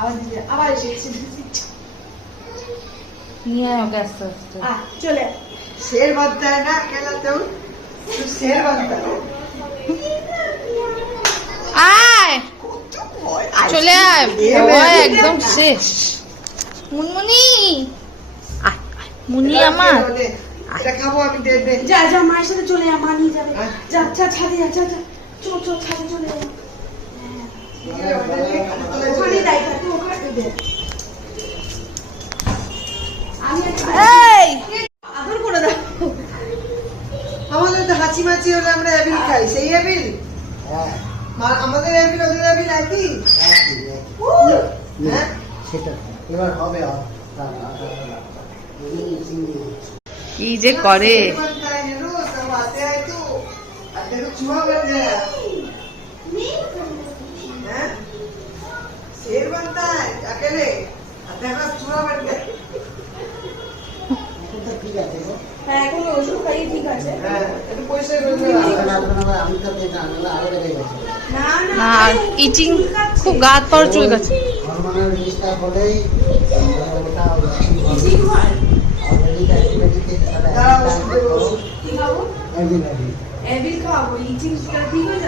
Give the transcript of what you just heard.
আবার এসেছি নিয়ে আয় ওকে আস্তে আস্তে। চলে शेर बनता है ना अकेला तो शेर बनता है। আয় চলে আয় ভয় একদম শেষ। মুনমুনি আয় আয়, মুনি আমার এটা খাবো আমি দে দে যা যা মায়ের সাথে চলে যা মা নিয়ে যাবে যা যা ছাদে যা যা যা চল চল ছাদে চলে যা ওখানে দাই থাকে ওখানে দে আমি এই আদর করে দাও আমাদের তো হাঁচি মাছি হলে আমরা অ্যাবিল খাই সেই অ্যাবিল আমাদের অ্যাবিল ওদের অ্যাবিল একই হ্যাঁ সেটা এবার হবে কি যে করে। शेर बनता है नीरू सब आते हैं तो तेरे चूहा बन गया हैं शेर बनता है अकेले तेरा चूहा बन गया ঠিক আছে গো। হ্যাঁ এখন ওষুধ খাইয়ে ঠিক আছে হ্যাঁ একটু পয়সা রয়েছে আমি তো আরো বেড়ে গেছে না না না ইচিং খুব গা হাত পাওয়ার চুল গেছে। হরমোনাল রিলিজটা হলেই ওটা ঠিক হয় অলরেডি ডায়াবেটিস দাঁড়াও ওষুধ দেবো কি খাবো একদিন এবিল খাবো ইচিংটা ঠিক হয়ে